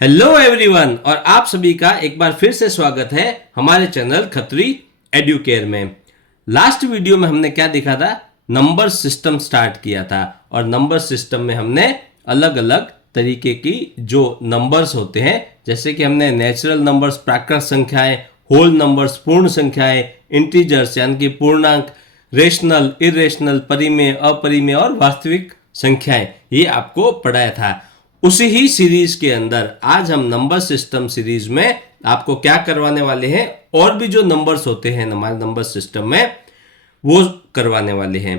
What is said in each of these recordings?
Hello everyone और आप सभी का एक बार फिर से स्वागत है हमारे चैनल खत्री एडुकेयर में। लास्ट वीडियो में हमने क्या देखा था? नंबर सिस्टम स्टार्ट किया था और नंबर सिस्टम में हमने अलग अलग तरीके की जो नंबर्स होते हैं, जैसे कि हमने नेचुरल नंबर्स, प्राकृत संख्याएं, होल नंबर्स, पूर्ण संख्याएं, इंटीजर्स यानी कि पूर्णांक, रेशनल, इरेशनल, परिमेय, अपरिमेय और वास्तविक संख्याएं, ये आपको पढ़ाया था। उसी ही सीरीज के अंदर आज हम नंबर सिस्टम सीरीज में आपको क्या करवाने वाले हैं, और भी जो नंबर्स होते हैं हमारे नंबर सिस्टम में वो करवाने वाले हैं।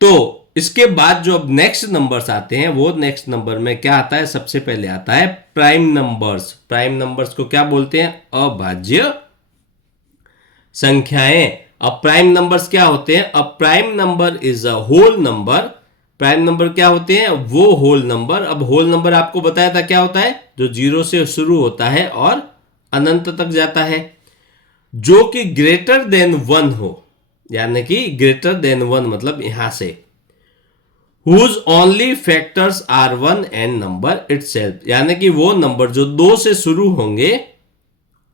तो इसके बाद जो अब नेक्स्ट नंबर्स आते हैं, वो नेक्स्ट नंबर में क्या आता है? सबसे पहले आता है प्राइम नंबर्स। प्राइम नंबर्स को क्या बोलते हैं? अभाज्य संख्याएं। अब प्राइम नंबर्स क्या होते हैं? A prime number is a whole number. Prime number क्या होते हैं? वो होल नंबर। अब होल नंबर आपको बताया था क्या होता है? जो जीरो से शुरू होता है और अनंत तक जाता है, जो कि ग्रेटर देन वन हो, यानी कि ग्रेटर देन वन मतलब यहां से whose only factors are one and number itself, यानी कि वो नंबर जो दो से शुरू होंगे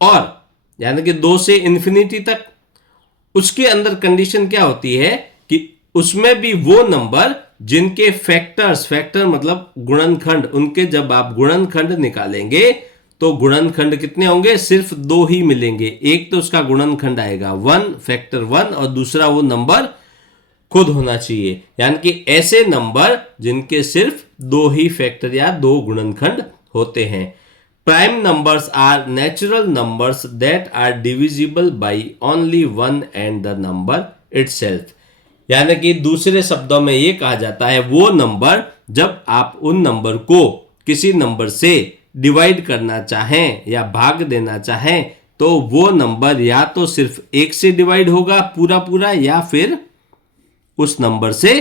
और यानी कि दो से इंफिनिटी तक, उसके अंदर कंडीशन क्या होती है कि उसमें भी वो नंबर जिनके फैक्टर्स, फैक्टर मतलब गुणनखंड, उनके जब आप गुणनखंड निकालेंगे तो गुणनखंड कितने होंगे? सिर्फ दो ही मिलेंगे। एक तो उसका गुणनखंड आएगा वन, फैक्टर वन, और दूसरा वो नंबर खुद होना चाहिए। यानी कि ऐसे नंबर जिनके सिर्फ दो ही फैक्टर या दो गुणनखंड होते हैं। Prime numbers are natural numbers that are divisible by only one and the number itself, यानी कि दूसरे शब्दों में यह कहा जाता है वो नंबर जब आप उन नंबर को किसी नंबर से डिवाइड करना चाहें या भाग देना चाहें, तो वो नंबर या तो सिर्फ एक से डिवाइड होगा पूरा पूरा, या फिर उस नंबर से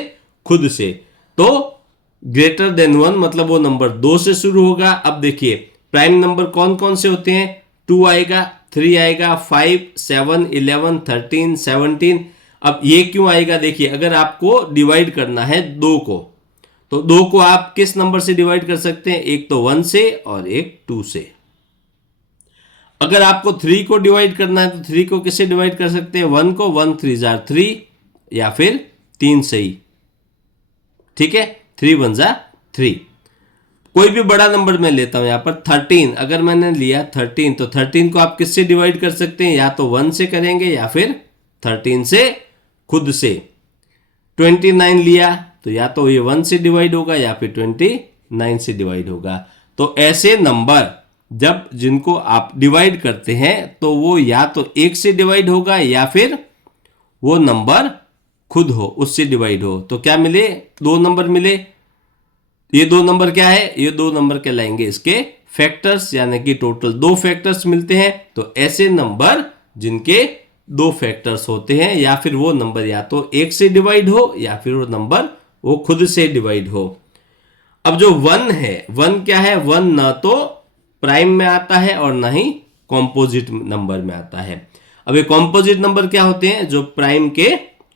खुद से। तो ग्रेटर देन वन मतलब वो नंबर दो से शुरू होगा। अब देखिए प्राइम नंबर कौन कौन से होते हैं? 2 आएगा, 3 आएगा, 5, 7, 11, 13, 17। अब ये क्यों आएगा? देखिए अगर आपको डिवाइड करना है दो को, तो दो को आप किस नंबर से डिवाइड कर सकते हैं? एक तो 1 से और एक 2 से। अगर आपको 3 को डिवाइड करना है तो 3 को किससे डिवाइड कर सकते हैं? 1 को 1 3 जार 3, या फिर 3 से ही। ठीक है, 3 1 जा 3। कोई भी बड़ा नंबर मैं लेता हूं, यहां पर 13 अगर मैंने लिया 13, तो 13 को आप किससे डिवाइड कर सकते हैं? या तो 1 से करेंगे या फिर 13 से खुद से। 29 लिया तो या तो ये 1 से डिवाइड होगा या फिर 29 से डिवाइड होगा। तो ऐसे नंबर जब जिनको आप डिवाइड करते हैं तो वो या तो एक से डिवाइड होगा या फिर वो नंबर खुद हो, उससे डिवाइड हो। तो क्या मिले? दो नंबर मिले। ये दो नंबर क्या है? ये दो नंबर कहलाएंगे इसके फैक्टर्स, यानी कि टोटल दो फैक्टर्स मिलते हैं। तो ऐसे नंबर जिनके दो फैक्टर्स होते हैं, या फिर वो नंबर या तो एक से डिवाइड हो या फिर वो नंबर वो खुद से डिवाइड हो। अब जो वन है, वन क्या है? वन ना तो प्राइम में आता है और ना ही कॉम्पोजिट नंबर में आता है। अब ये कॉम्पोजिट नंबर क्या होते हैं? जो प्राइम के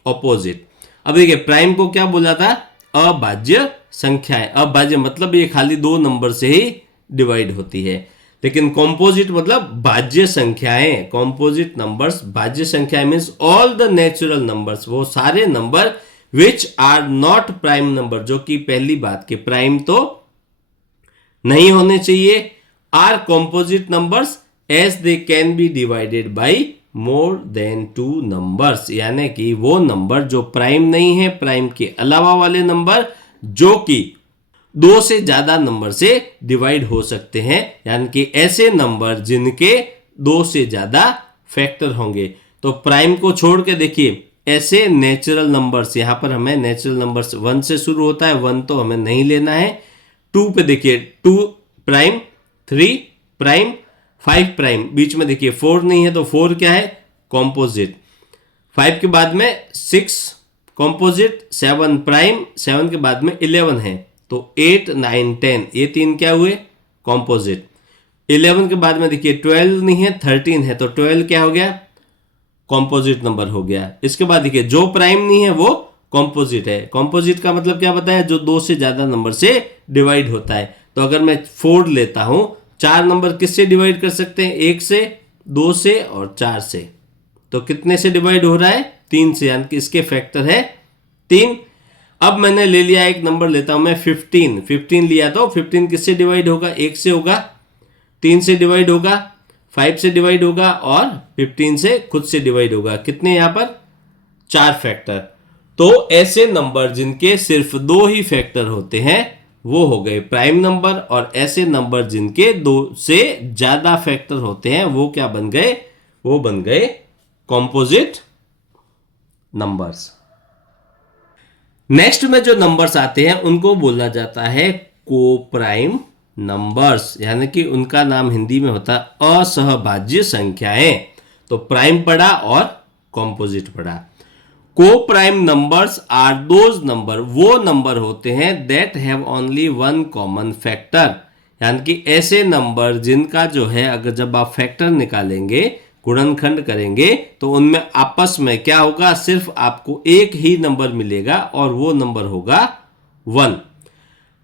ऑपोजिट। अब देखिए प्राइम को क्या बोला था? अभाज्य संख्याएं। अभाज्य मतलब ये खाली दो नंबर से ही डिवाइड होती है। लेकिन कॉम्पोजिट मतलब भाज्य संख्याएं। कॉम्पोजिट नंबर्स, भाज्य संख्याएं means all the natural numbers, वो सारे number which are not prime number, जो कि पहली बात के प्राइम तो नहीं होने चाहिए, are composite numbers as they can be divided by more than 2 numbers, यानी कि वो नंबर जो प्राइम नहीं है, प्राइम के अलावा वाले नंबर जो कि दो से ज्यादा नंबर से डिवाइड हो सकते हैं, यानी कि ऐसे नंबर जिनके दो से ज्यादा फैक्टर होंगे। तो प्राइम को छोड़ के देखिए ऐसे नेचुरल नंबर्स, यहां पर हमें नेचुरल नंबर्स 1 से शुरू होता है, 1 तो हमें नहीं लेना है। 2 पे देखिए 2 प्राइम, 3 प्राइम, 5 प्राइम, बीच में देखिए 4 नहीं है तो 4 क्या है? कॉम्पोजिट। 5 के बाद में 6 कॉम्पोजिट, 7 प्राइम, 7 के बाद में 11 है, तो 8 9 10 ये तीन क्या हुए? कॉम्पोजिट। 11 के बाद में देखिए 12 नहीं है, 13 है, तो 12 क्या हो गया? कॉम्पोजिट नंबर हो गया। इसके बाद देखिए जो प्राइम नहीं है वो कॉम्पोजिट है। कॉम्पोजिट का मतलब क्या बताया? जो दो से ज्यादा नंबर से डिवाइड होता है। तो अगर मैं 4 लेता हूं चार नंबर किससे डिवाइड कर सकते हैं? 1 से, 2 से और 4 से। तो कितने से डिवाइड हो रहा है? 3 से, यानी कि इसके फैक्टर है 3। अब मैंने ले लिया, एक नंबर लेता हूं मैं 15 लिया, तो 15 किससे डिवाइड होगा? 1 से होगा, 3 से डिवाइड होगा, 5 से डिवाइड होगा और 15 से खुद से डिवाइड होगा। कितने यहां पर? 4 फैक्टर। तो ऐसे नंबर जिनके सिर्फ 2 ही फैक्टर होते हैं वो हो गए प्राइम नंबर, और ऐसे नंबर जिनके 2 से ज्यादा फैक्टर होते हैं वो क्या बन गए? वो बन गए कॉम्पोजिट नंबर्स। नेक्स्ट में जो नंबर्स आते हैं उनको बोला जाता है कोप्राइम नंबर्स, यानी कि उनका नाम हिंदी में होता है असहभाज्य संख्याएं। तो प्राइम पढ़ा और कॉम्पोजिट पढ़ा। Coprime numbers are those number, वो नंबर होते हैं that have only one common factor, यानी कि ऐसे नंबर जिनका जो है अगर जब आप फैक्टर निकालेंगे, गुणनखंड करेंगे, तो उनमें आपस में क्या होगा? सिर्फ आपको एक ही नंबर मिलेगा और वो नंबर होगा 1।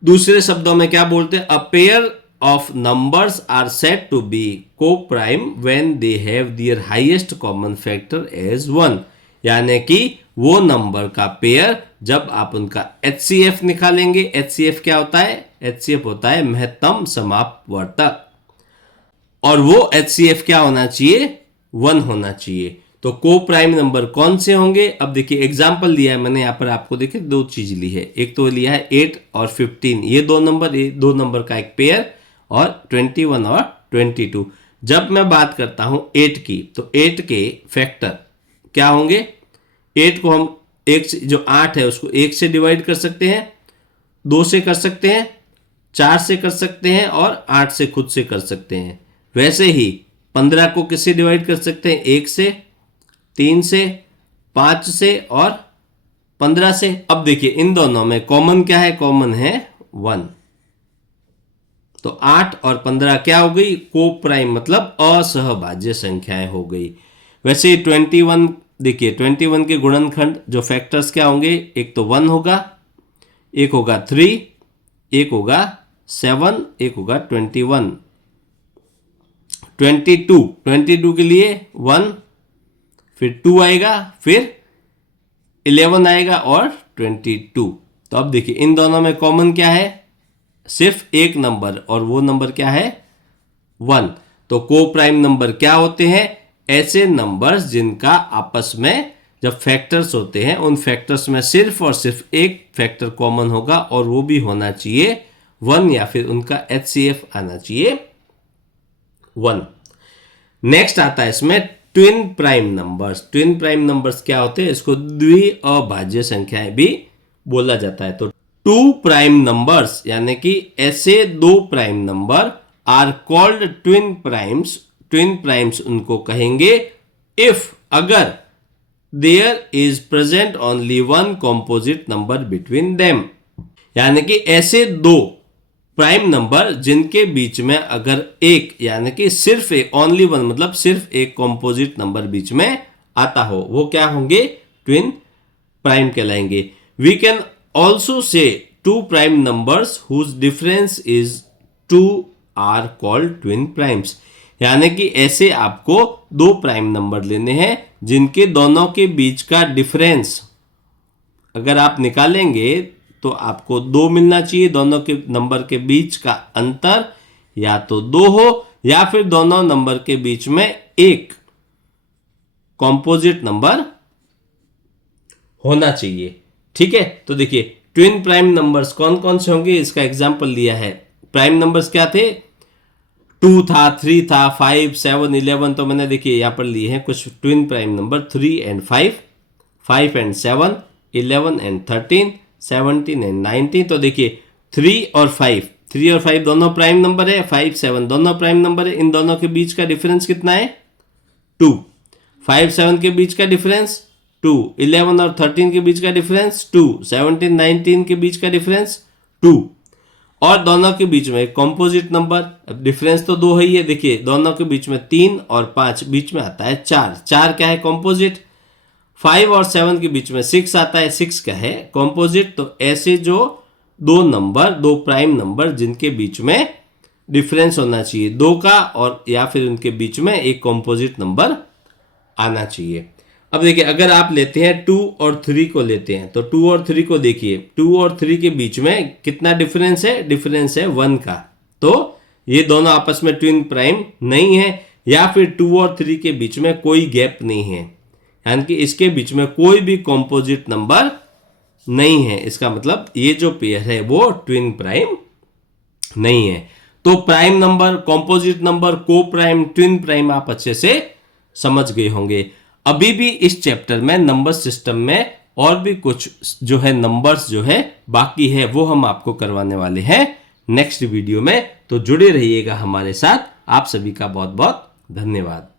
दूसरे शब्दों में क्या बोलते हैं? A pair of numbers are said to be coprime when they have their highest common factor as 1, यानी कि वो नंबर का पेयर जब आप उनका HCF निकालेंगे। HCF क्या होता है? HCF होता है महत्तम समापवर्तक, और वो HCF क्या होना चाहिए? 1 होना चाहिए। तो को प्राइम नंबर कौन से होंगे? अब देखिए एग्जाम्पल लिया है मैंने यहाँ पर, आपको देखिए 2 चीज ली है। एक तो लिया है 8 और 15, ये 2 नंबर, ये 2 नंबर का एक पेयर, और 21 और 22। जब मैं बात करता हूं 8 की, तो 8 के फैक्टर क्या होंगे? 8 को हम एक से, जो 8 है उसको 1 से डिवाइड कर सकते हैं, 2 से कर सकते हैं, 4 से कर सकते हैं और 8 से खुद से कर सकते हैं। वैसे ही 15 को किससे डिवाइड कर सकते हैं? 1 से, 3 से, 5 से और 15 से। अब देखिए इन दोनों में कॉमन क्या है? कॉमन है 1। तो 8 और 15 क्या हो गई? कोप्राइम, मतलब असहभाज्य संख्याएं हो गई। वैसे 21 देखिए, 21 के गुणनखंड जो फैक्टर्स क्या होंगे? एक तो 1 होगा, एक होगा 3, एक होगा 7, एक होगा 21। 22 के लिए 1, फिर 2 आएगा, फिर 11 आएगा और 22। तो अब देखिए इन दोनों में कॉमन क्या है? सिर्फ एक नंबर, और वो नंबर क्या है? 1। तो कोप्राइम नंबर क्या होते हैं? ऐसे नंबर्स जिनका आपस में जब फैक्टर्स होते हैं उन फैक्टर्स में सिर्फ और सिर्फ एक फैक्टर कॉमन होगा, और वो भी होना चाहिए 1, या फिर उनका HCF आना चाहिए 1। नेक्स्ट आता है इसमें twin prime numbers. Twin prime numbers क्या होते हैं? इसको द्विअभाज्य संख्याएं भी बोला जाता है। तो 2 प्राइम नंबर्स, यानी कि ऐसे 2 prime number are called twin primes. Twin primes उनको कहेंगे इफ, अगर there is present only one composite number between them, यानी कि ऐसे 2 प्राइम नंबर जिनके बीच में अगर एक, यानी कि सिर्फ एक, ओनली वन मतलब सिर्फ एक कॉम्पोजिट नंबर बीच में आता हो, वो क्या होंगे? ट्विन प्राइम कहलाएंगे। We can also say 2 prime numbers whose difference is 2 are called twin primes, यानी कि ऐसे आपको 2 प्राइम नंबर लेने हैं जिनके दोनों के बीच का डिफरेंस अगर आप निकालेंगे तो आपको 2 मिलना चाहिए। दोनों के नंबर के बीच का अंतर या तो 2 हो, या फिर दोनों नंबर के बीच में एक कॉम्पोजिट नंबर होना चाहिए। ठीक है, तो देखिए ट्विन प्राइम नंबर्स कौन कौन से होंगे, इसका एग्जांपल लिया है। प्राइम नंबर्स क्या थे? 2 था, 3 था, 5, 7, 11। तो मैंने देखिए यहां पर लिए हैं कुछ twin prime number 3 and 5, 5 and 7, 11 and 13, 17 and 19। तो देखिए 3 और 5 दोनों प्राइम नंबर है, 5, 7 दोनों प्राइम नंबर है। इन दोनों के बीच का डिफरेंस कितना है? 2। 5, 7 के बीच का डिफरेंस 2, 11 और 13 के बीच का डिफरेंस 2, 17, 19 के बीच का डिफरेंस 2, और दोनों के बीच में एक कॉम्पोजिट नंबर। अब डिफरेंस तो 2 ही है, देखिए दोनों के बीच में 3 और 5, बीच में आता है 4। 4 क्या है? कॉम्पोजिट। 5 और 7 के बीच में 6 आता है, 6 क्या है? कॉम्पोजिट। तो ऐसे जो 2 प्राइम नंबर जिनके बीच में डिफरेंस होना चाहिए, दो का, और या फिर उनके बीच में एक कॉम्पोजिट नंबर आना चाहिए। अब देखिए अगर आप लेते हैं 2 और 3 को लेते हैं तो 2 और 3 को देखिए, 2 और 3 के बीच में कितना डिफरेंस है? डिफरेंस है 1 का। तो ये दोनों आपस में ट्विन प्राइम नहीं है, या फिर 2 और 3 के बीच में कोई गैप नहीं है, यानी कि इसके बीच में कोई भी कॉम्पोजिट नंबर नहीं है। इसका मतलब ये जो पेयर है वो ट्विन प्राइम नहीं है। तो प्राइम नंबर, कॉम्पोजिट नंबर, को प्राइम, ट्विन प्राइम आप अच्छे से समझ गए होंगे। अभी भी इस चैप्टर में नंबर सिस्टम में और भी कुछ जो है नंबर्स जो है बाकी है, वो हम आपको करवाने वाले हैं नेक्स्ट वीडियो में। तो जुड़े रहिएगा हमारे साथ। आप सभी का बहुत बहुत धन्यवाद।